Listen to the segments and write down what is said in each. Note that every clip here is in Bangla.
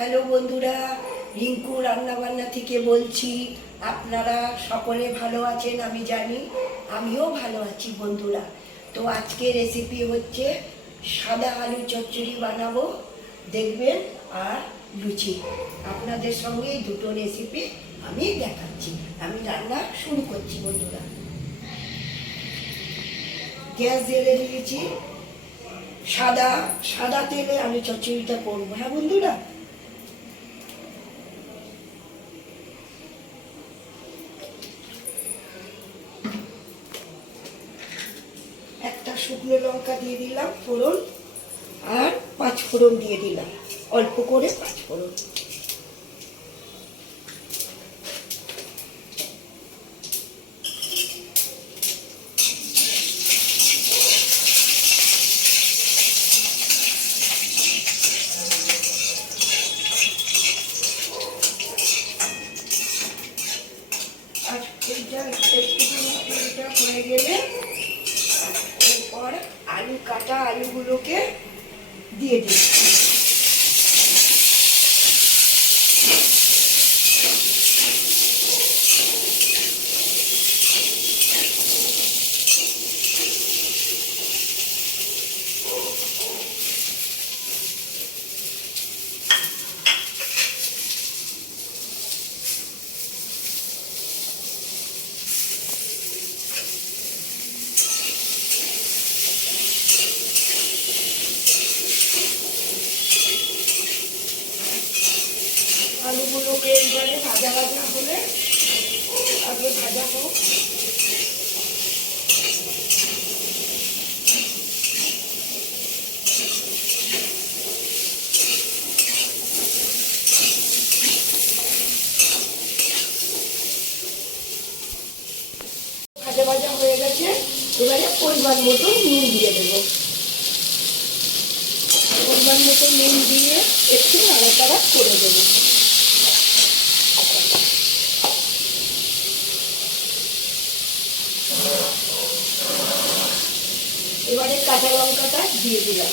হ্যালো বন্ধুরা, রিঙ্কু রান্নাবান্না থেকে বলছি। আপনারা সকলে ভালো আছেন আমি জানি, আমিও ভালো আছি বন্ধুরা। তো আজকে রেসিপি হচ্ছে সাদা আলু চচ্চড়ি বানাবো, দেখবেন, আর লুচি। আপনাদের সঙ্গে দুটো রেসিপি আমি দেখাচ্ছি। আমি রান্না শুরু করছি বন্ধুরা। গ্যাস জ্বেলে দিয়েছি, সাদা তেলে আলু চচ্চড়িটা করবো। হ্যাঁ বন্ধুরা, একটা শুকনো লঙ্কা দিয়ে দিলাম ফোড়ন, আর 5 ফোড়ন দিয়ে দিলাম, অল্প করে 5 ফোড়ন। আর এইটা হয়ে গেলে এরপর কাটা আলুগুলোকে দিয়ে দিচ্ছি। আলুগুলোকে এবারে ভাজা হলে আগে ভাজা হোক। ভাজা হয়ে গেছে, এবারে পরিমাণ মতো নুন দিয়ে দেবো। পরিমাণ মতো নুন দিয়ে একটু নাড়াচাড়া করে দেবো। এবারে কাঁচা লঙ্কাটা দিয়ে দিলাম।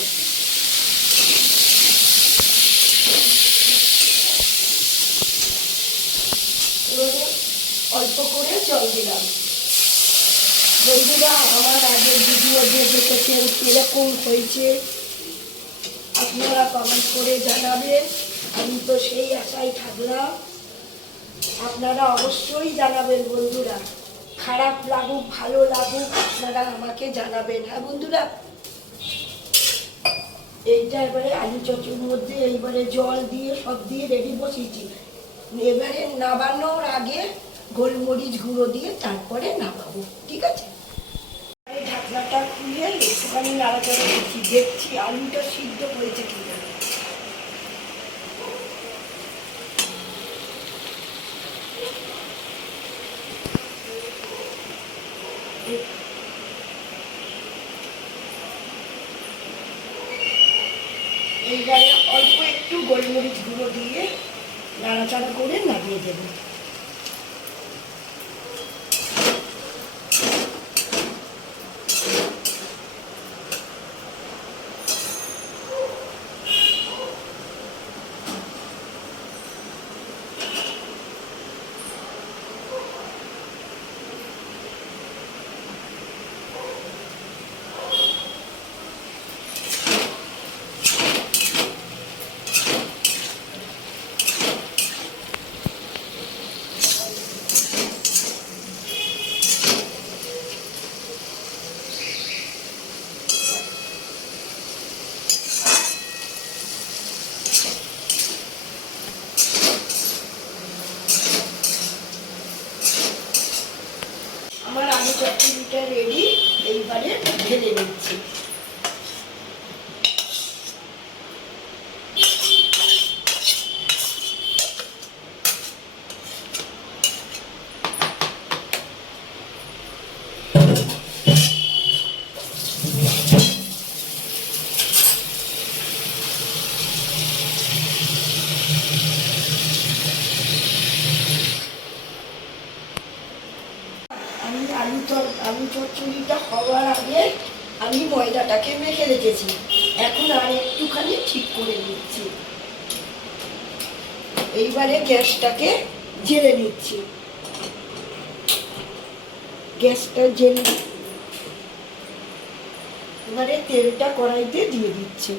এবারে অল্প করে জল দিলাম। বন্ধুরা, আমার আগের ভিডিও যে দেখেছেন কিরকম হয়েছে আপনারা কমেন্ট করে জানাবেন। আমি তো সেই আশায় থাকলাম, আপনারা অবশ্যই জানাবেন বন্ধুরা। খারাপ লাগুক ভালো লাগুক আপনারা আমাকে জানাবেন। হ্যাঁ বন্ধুরা, এইটা এবারে আলু চচ্চড়ির মধ্যে এইবারে জল দিয়ে সব দিয়ে রেডি বসিয়েছি। এবারে নামানোর আগে গোলমরিচ গুঁড়ো দিয়ে তারপরে নামাবো, ঠিক আছে? ঢাকনাটা খুলে একটুখানি নাড়াচাড়া করছি, দেখছি আলুটা সিদ্ধ হয়েছে কিনা। এইবারে অল্প একটু গোলমরিচ গুঁড়ো দিয়ে নাড়াচাড়া করে নামিয়ে দেবো। আমার আলু চচ্চড়িটা রেডি, এইবারে ঢেলে নিচ্ছি। আলু চচ্চড়িটা হওয়ার আগে আমি ময়দাটাকে মেখে রেখেছি, এখন আর একটুখানি ঠিক করে নিচ্ছি। এইবারে গ্যাসটাকে জেলে নিচ্ছি। গ্যাসটা জেলে এবারে তেলটা কড়াইতে দিয়ে দিচ্ছি।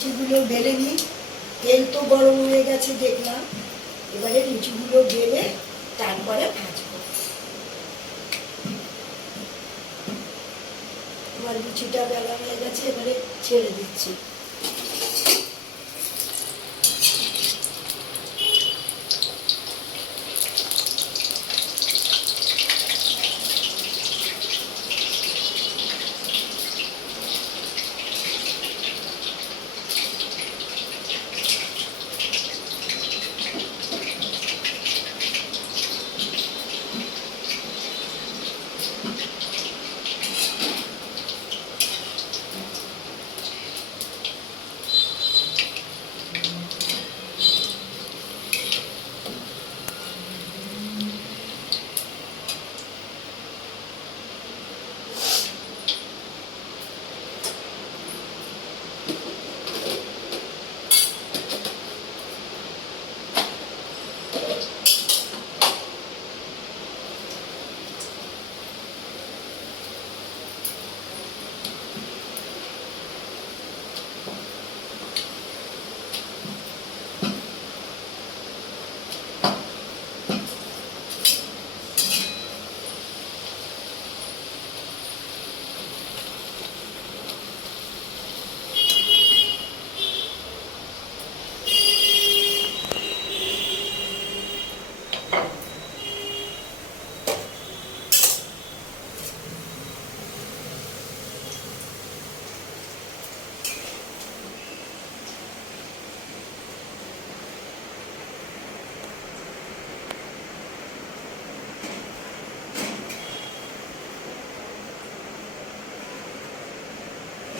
লুচিগুলো বেলে নিই। তেল তো গরম হয়ে গেছে দেখলাম। এবারে লুচিগুলো বেলে তারপরে ভাজবো। আমার লুচিটা বেলা হয়ে গেছে, এবারে ছেড়ে দিচ্ছি।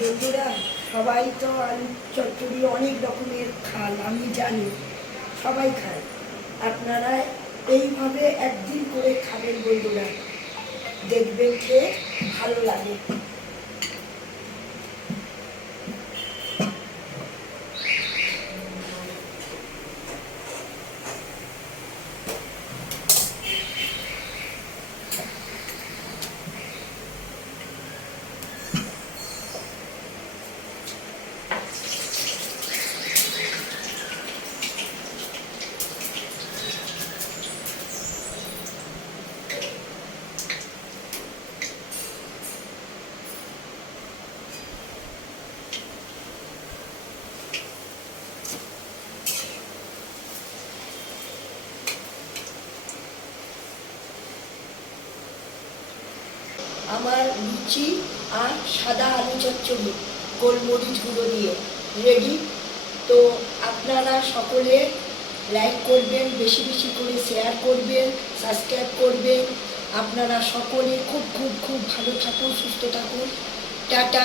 বন্ধুরা, সবাই তো আলু চচ্চড়ি অনেক রকমের খান, আমি জানি সবাই খায়। আপনারা এইভাবে একদিন করে খাবেন বন্ধুরা, দেখবেন খেয়ে ভালো লাগে। আমার লুচি আর সাদা আলু চচ্চড়ি গোলমরিচ গুঁড়ো দিয়ে রেডি। তো আপনারা সকলে লাইক করবেন, বেশি বেশি করে শেয়ার করবেন, সাবস্ক্রাইব করবেন। আপনারা সকলে খুব খুব খুব ভালো থাকুন, সুস্থ থাকুন। টাটা।